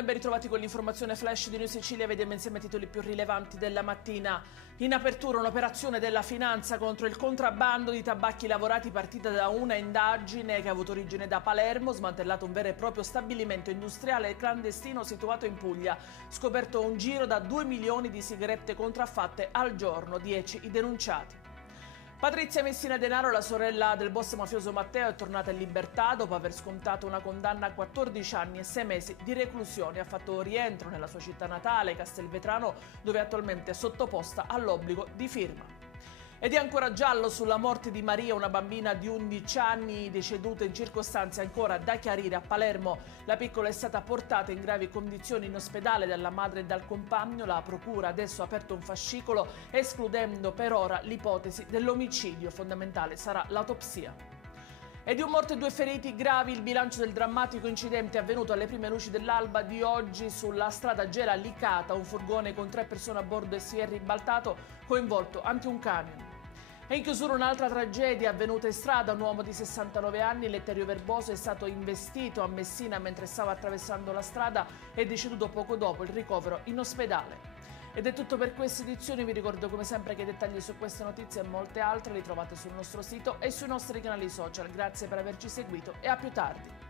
e ben ritrovati con l'informazione flash di Noi Sicilia. Vediamo insieme i titoli più rilevanti della mattina. In apertura un'operazione della Finanza contro il contrabbando di tabacchi lavorati partita da una indagine che ha avuto origine da Palermo, smantellato un vero e proprio stabilimento industriale clandestino situato in Puglia. Scoperto un giro da 2 milioni di sigarette contraffatte al giorno, 10 i denunciati. Patrizia Messina Denaro, la sorella del boss mafioso Matteo, è tornata in libertà dopo aver scontato una condanna a 14 anni e 6 mesi di reclusione. Ha fatto rientro nella sua città natale, Castelvetrano, dove attualmente è sottoposta all'obbligo di firma. Ed è ancora giallo sulla morte di Maria, una bambina di 11 anni deceduta in circostanze ancora da chiarire a Palermo. La piccola è stata portata in gravi condizioni in ospedale dalla madre e dal compagno. La procura adesso ha aperto un fascicolo, escludendo per ora l'ipotesi dell'omicidio. Fondamentale sarà l'autopsia. E di un morto e 2 feriti gravi il bilancio del drammatico incidente avvenuto alle prime luci dell'alba di oggi sulla strada Gela-Licata. Un furgone con 3 persone a bordo si è ribaltato, coinvolto anche un camion. E in chiusura un'altra tragedia avvenuta in strada. Un uomo di 69 anni, Letterio Verboso, è stato investito a Messina mentre stava attraversando la strada e è deceduto poco dopo il ricovero in ospedale. Ed è tutto per questa edizione. Vi ricordo come sempre che i dettagli su queste notizie e molte altre li trovate sul nostro sito e sui nostri canali social. Grazie per averci seguito e a più tardi.